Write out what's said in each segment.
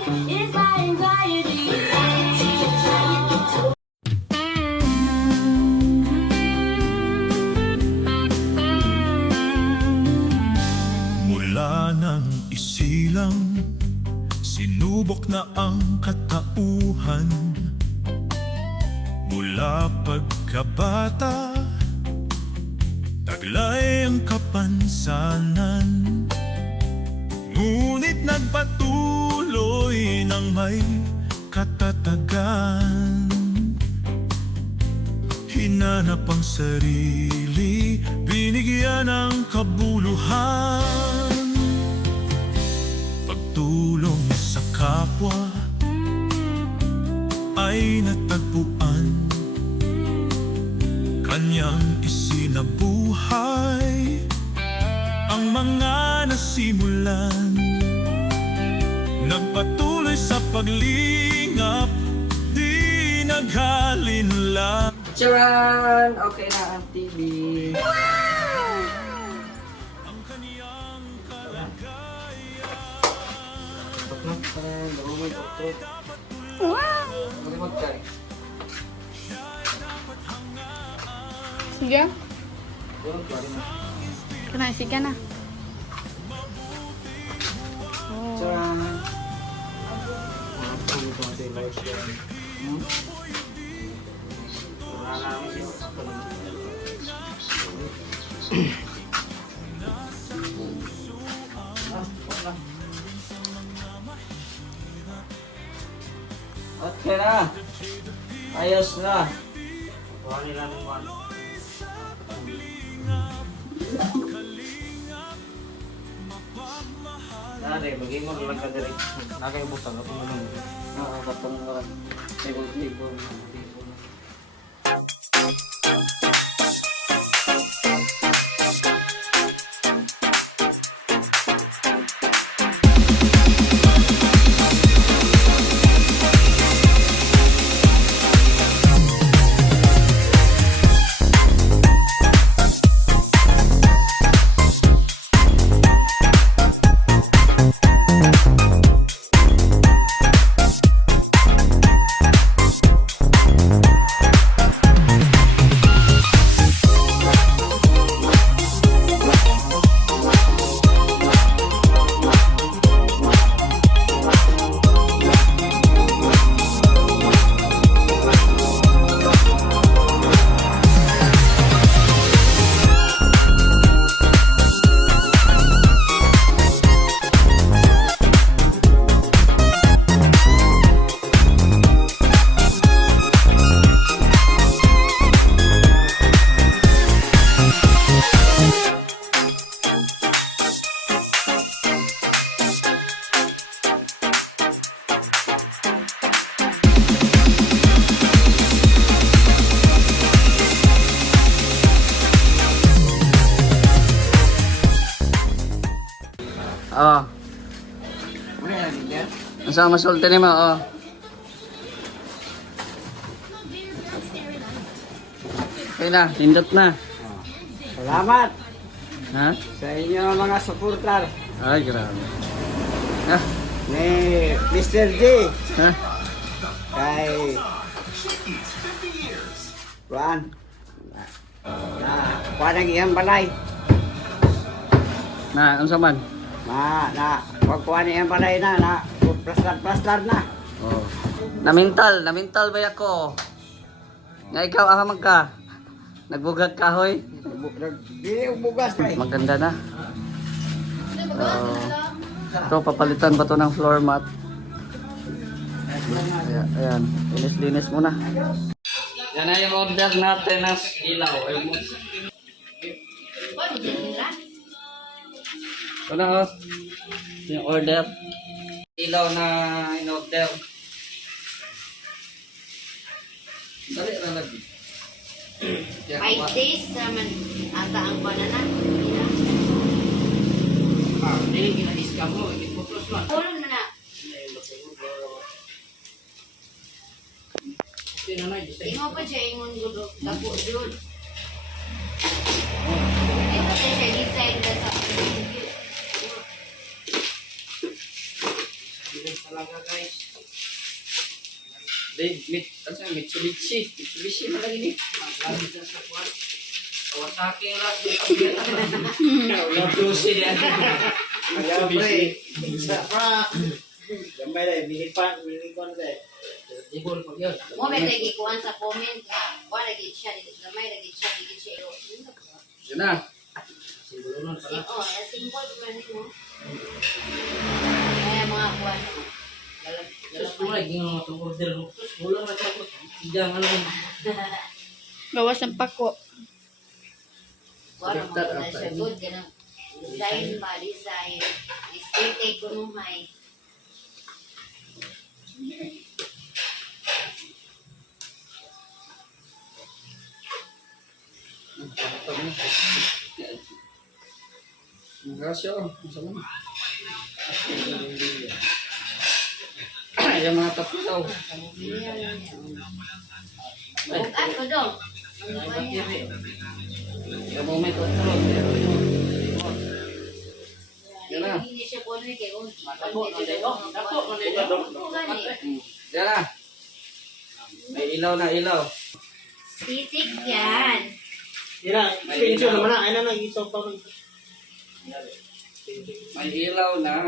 It's my anxiety. Mula nang isilang, sinubok na ang katauhan. Mula pagkabata, taglay ang kapansanan. Ngunit nagpatuloy ng may katatagan. Hinanap ang sarili, binigyan ng kabuluhan. Pagtulong sa kapwa ay natagpuan. Kanyang isinabuhay ang mga nasimulan. Nagpatuloy sa paglingap, di naghalinlang. Charan! Okay na ang TV. Ang kaniyang kalagayan. Sige. Kena sige na. Charan! Okay na. Ayos na. Nari, bagi mo lang ka diri. Nakaibutan ako mo nung Nakakatunggan. Table. Oh. Asa masulti ni mo? Oh. Okay na, tindot na. Salamat Ha? sa inyo mga supporter Ay, grabe. Ha? ni Mr. G. Ha? Kay Juan. Kuha ng iyang balay. Na, unsa man? Pagkuha ng iyang balay na plastar na. Oh. Namintal ba ako? Nga ikaw ahamag ka. Nagbugag kahoy. Dili bugas na. Maganda na. Ito, papalitan pa to ng floor mat. Ayan, linis-linis muna. Yan na yung order natin ng ilaw. Ito na oh. Yung order. Ilaw na in-order. Dali na lagi. 5 days naman ata ang banana. Hindi, gina-discount mo. Ipo-plus lang. Ulo na na. Ingo pa siya ingon gulo. Lapo dun. Ito siya design na sa guys. Mitsubishi na lagi ni. Lagi na sa kuwan. Kawasaki lang dito. Mitsubishi yan. Gamay na, milipan na. Ibon pag yun. Mo may lagi kuan sa comment nga. Wa lagi siya dito. Gamay lagi siya dito. Yun na. Siguro nun pala. Oh, simple man mo. Ay mga kuan mo. Terus mo lagi ng mga order mo. Terus wala na tapos. Jangan lang. Gawas ng pako. Wala mo na siya good ganang design ba design. Aesthetic kuno hay. Gracias. Yung mga tapo daw. Bukan ko dong. Yung moment control. Yan na. Hindi siya kuno kay on. Dako na. Yan na. May ilaw na ilaw. Titik yan. Ira, screenshot naman na. Ay na, nag-isok pa. May ilaw na.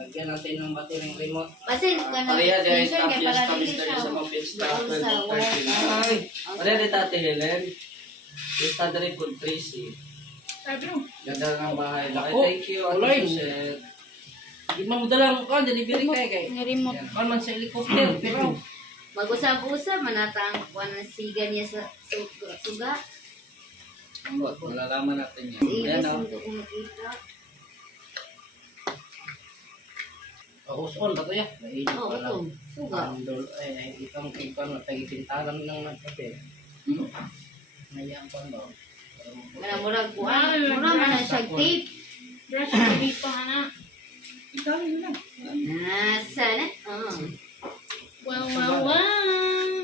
Lagyan natin ng battery ng remote. Basin ka na. Maria, there is Screenshot niya para copies dili siya. sa mga pista. Doon sa wall. Ay, Maria, di tate Helen. Pista dari po Tracy. Ganda ng bahay. Ay, thank you. Ate Josette. Di man mo dalang kan delivery kay. Ng remote. Kan man sa helicopter pero Mag-usap-usap, manatang kuha ng siga niya sa suga. Ambot, malalaman natin yan. Iya, Ayan o. sundo ko makita. on ba to ya? Oo, ito. Suga. Andol eh itong ipang tagipintalan ng nagkape. Mayang kon do. Murag kuha. Murag man ang siya tape. Brush na dito na. Nasa na. Wow, wow, wow.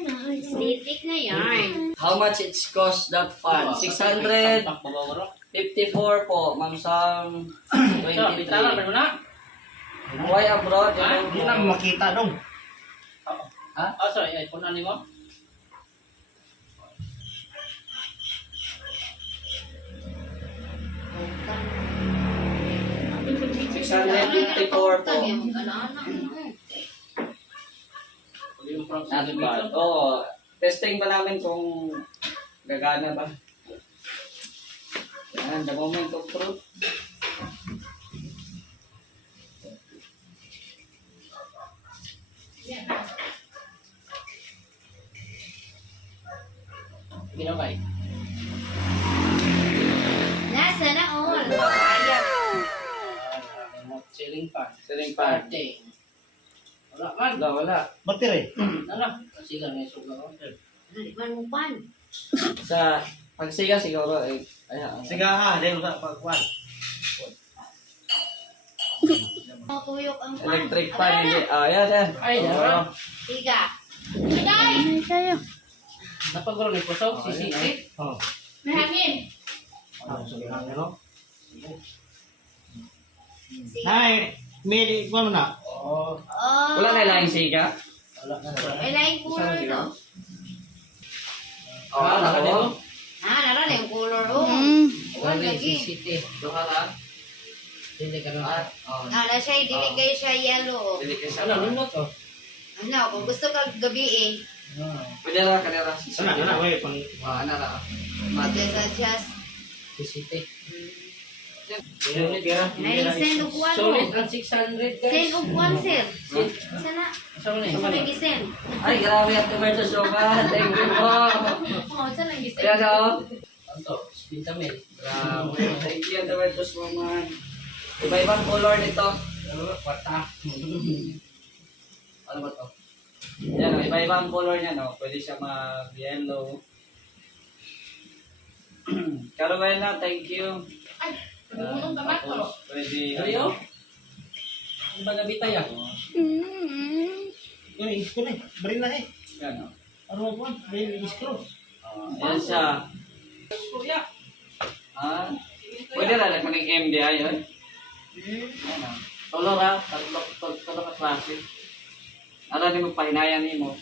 Nice. Aesthetic na yarn. How much it cost that fan? 654 po, Ma'am Sam. Pintalan 23. mo na. Why abroad? Hindi na makita dong. Ha? Ah sorry, ay kunan nimo. $654 po. Yung from Not bad. Oo. Testing pa namin kung gagana ba. Yan, the moment of truth. ginaway. Nasa na all. Ceiling fan. Ceiling fan. Starting. Wala man. Wala. Battery. Ano? Kasi lang yung suga order. Manupan. Sa pagsiga siguro eh. Ayan. Sige ha, dahil sa pagkuhan. Tuyok ang pan. Electric fan. Hindi. Ayan, yan. Ay, dara. Siga. Ay, kayo. Napagro ni Pusok, sisisi. Oh. May hangin. Ano sa gihang ano? Siga. Hay, may kuhan mo na. Oh, Oh. Wala na lang siga. wala na. May laing color to. Oo, ako. Nara na yung color. Oh. Uwan Wala lagi. sisiti. Doon ka lang. Hindi ka na. Oo. Nara siya, dili kayo siya yellow. Dili ka siya. Ano, ano to? Ano, kung gusto ka gabi eh. Pwede na kanila. Ano, may pang... Ano na. Mag-adjust. Sisiti. Ay, send og kuwan mo. Solid ang 600 guys. Send og kuwan, sir. Isa na. Saan na Isa yun? na gisend. Ay, grabe at tomato soba. Thank you po. Oo, isa na gisend. Ayan o. Ano to? Spintamil. Grabe. Thank you at tomato soba. Iba-ibang color nito. Kwarta. Ano ba to? Yan o, iba-ibang color niya no. Pwede siya mag-yellow. Caruena, thank you. Tapos pwede... Ayo. Ano ba gabi tayo? Yun, isko na eh. Bari na eh. Yan o. Ano mo kuhan? Bari isko. Yan siya. Kuya. Ah, pwede na lang maging MDI yun. Yan o. Tulo ra, tulo ka klase. Ano ni mo pahinayan nimo?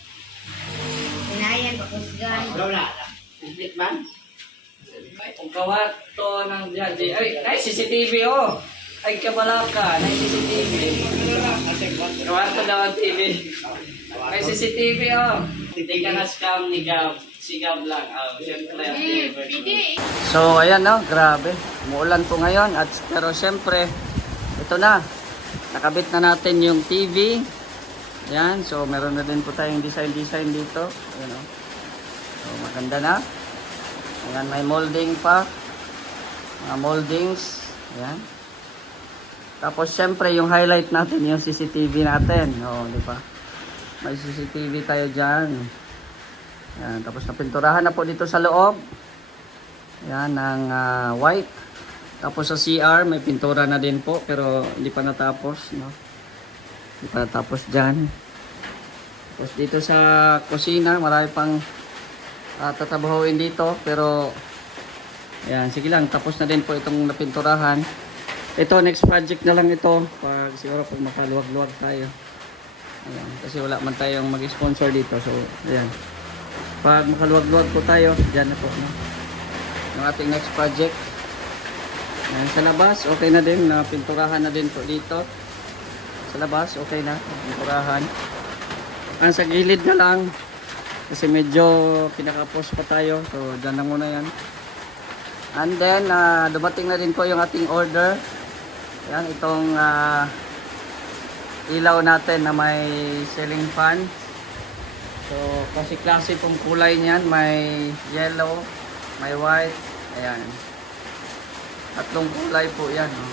Hinayan, pakusgan. Wala na. Split man? Kung kawat to ng judge, ay CCTV oh. Ay kabalaka, na CCTV. Kawat to daw ang TV. May CCTV oh. Hindi ka na scam ni Gab. Si Gab lang. Oh, syempre. Pwede. So ayan no, grabe. Umuulan po ngayon at pero syempre ito na. Nakabit na natin yung TV. Ayan, so meron na din po tayong design dito. Ayan oh. So maganda na. Ayan, may molding pa. Mga moldings. Ayan. Tapos syempre yung highlight natin yung CCTV natin. Oh, di ba? May CCTV tayo diyan. Ayan, tapos napinturahan na po dito sa loob. Ayan, ng white. Tapos sa CR may pintura na din po pero hindi pa natapos, no? Hindi pa natapos diyan. Tapos dito sa kusina, marami pang tatabahuin dito pero ayan, sige lang, tapos na din po itong napinturahan. Ito, next project na lang ito pag siguro pag makaluwag-luwag tayo. Ayan, kasi wala man tayong mag-sponsor dito, so ayan, pag makaluwag-luwag po tayo, dyan na po, no? Yung ating next project. Ayan, sa labas okay na din, napinturahan na din po dito. Sa labas okay na, pinturahan. Sa gilid na lang kasi medyo pinakapos pa tayo, so dyan lang muna yan. And then dumating na din po yung ating order. Yan, itong ilaw natin na may ceiling fan. So kasi klase pong kulay niyan, may yellow, may white, ayan, tatlong kulay po yan, no?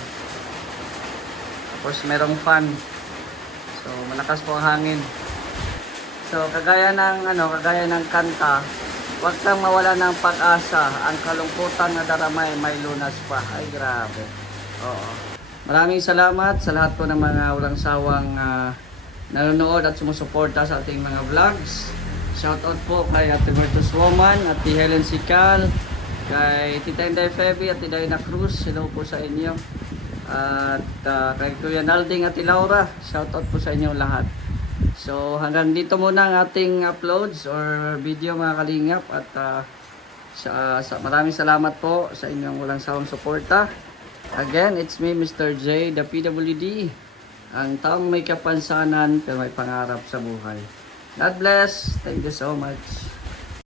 Tapos merong fan, so malakas po ang hangin. So kagaya ng kanta, huwag kang mawala ng pag-asa, ang kalungkutan na daramay may lunas pa. Ay grabe. Oo. Maraming salamat sa lahat po ng mga walang sawang nanonood at sumusuporta sa ating mga vlogs. Shoutout po kay Ate Virtus Woman, Ate Helen Sical, kay Tita Inday Feby at Tita Cruz. Hello po sa inyo. At kay Kuya Nalding at Laura. Shoutout po sa inyo lahat. So hanggang dito muna ang ating uploads or video mga kalingap at maraming salamat po sa inyong walang sawang suporta. Again, it's me Mr. J, the PWD, ang taong may kapansanan pero may pangarap sa buhay. God bless. Thank you so much.